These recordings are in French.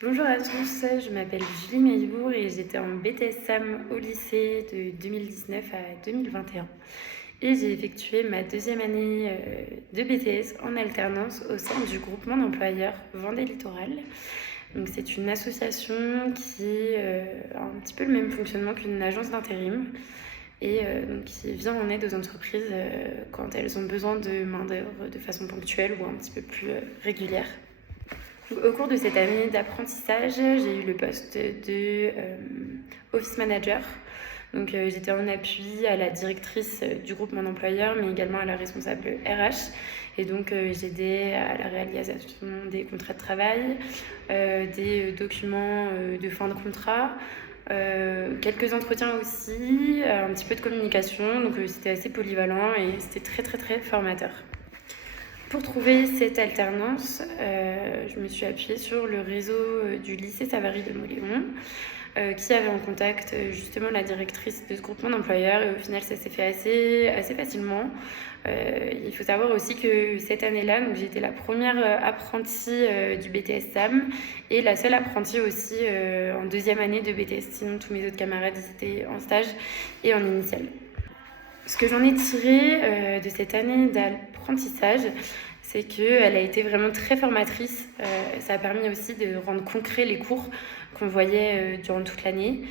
Bonjour à tous, je m'appelle Julie Meillebourg et j'étais en BTS SAM au lycée de 2019 à 2021. Et j'ai effectué ma deuxième année de BTS en alternance au sein du groupement d'employeurs Vendée Littoral. Donc c'est une association qui a un petit peu le même fonctionnement qu'une agence d'intérim et donc qui vient en aide aux entreprises quand elles ont besoin de main-d'œuvre de façon ponctuelle ou un petit peu plus régulière. Au cours de cette année d'apprentissage, j'ai eu le poste de office manager. Donc j'étais en appui à la directrice du groupement d'employeurs, mais également à la responsable RH. Et donc j'aidais à la réalisation des contrats de travail, des documents de fin de contrat, quelques entretiens aussi, un petit peu de communication. Donc c'était assez polyvalent et c'était très très très formateur. Pour trouver cette alternance, je me suis appuyée sur le réseau du lycée Savary de Mauléon, qui avait en contact justement la directrice de ce groupement d'employeurs. Et au final, ça s'est fait assez facilement. Il faut savoir aussi que cette année-là, donc j'étais la première apprentie du BTS SAM et la seule apprentie aussi en deuxième année de BTS. Sinon, tous mes autres camarades étaient en stage et en initiale. Ce que j'en ai tiré de cette année d'apprentissage, c'est qu'elle a été vraiment très formatrice. Ça a permis aussi de rendre concret les cours qu'on voyait durant toute l'année.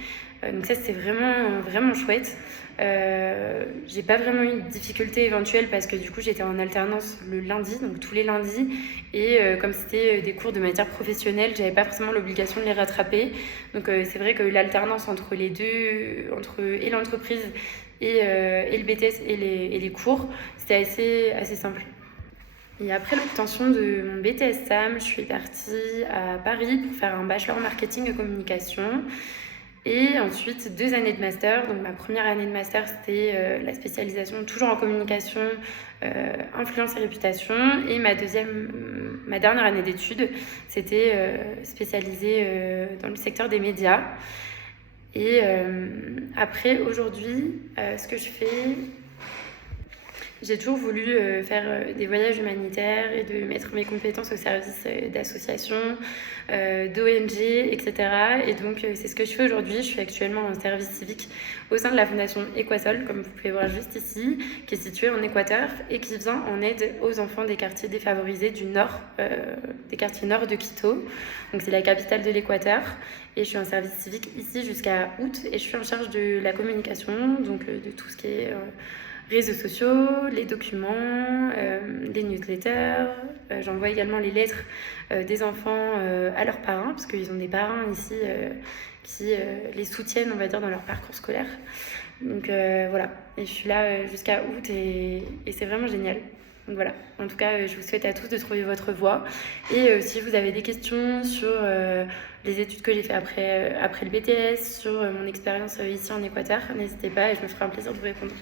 Donc ça, c'était vraiment, vraiment chouette. J'ai pas vraiment eu de difficultés éventuelles parce que du coup, j'étais en alternance le lundi, donc tous les lundis. Et comme c'était des cours de matière professionnelle, j'avais pas forcément l'obligation de les rattraper. Donc c'est vrai que l'alternance entre les deux, entre et l'entreprise et le BTS et les cours, c'était assez simple. Et après l'obtention de mon BTS SAM, je suis partie à Paris pour faire un bachelor marketing et communication. Et ensuite, 2 années de master. Donc ma première année de master, c'était la spécialisation toujours en communication, influence et réputation. Et ma dernière année d'études, c'était spécialisée dans le secteur des médias. Et après, aujourd'hui, ce que je fais, j'ai toujours voulu faire des voyages humanitaires et de mettre mes compétences au service d'associations, d'ONG, etc. Et donc, c'est ce que je fais aujourd'hui. Je suis actuellement en service civique au sein de la fondation Équasol, comme vous pouvez voir juste ici, qui est située en Équateur et qui vient en aide aux enfants des quartiers défavorisés du nord, des quartiers nord de Quito. Donc, c'est la capitale de l'Équateur. Et je suis en service civique ici jusqu'à août et je suis en charge de la communication, donc de tout ce qui est réseaux sociaux, les documents, les newsletters. J'envoie également les lettres des enfants à leurs parents, parce qu'ils ont des parents ici qui les soutiennent, on va dire, dans leur parcours scolaire. Donc voilà, et je suis là jusqu'à août et c'est vraiment génial. Donc voilà, en tout cas, je vous souhaite à tous de trouver votre voie. Et si vous avez des questions sur les études que j'ai fait après le BTS, sur mon expérience ici en Équateur, n'hésitez pas et je me ferai un plaisir de vous répondre.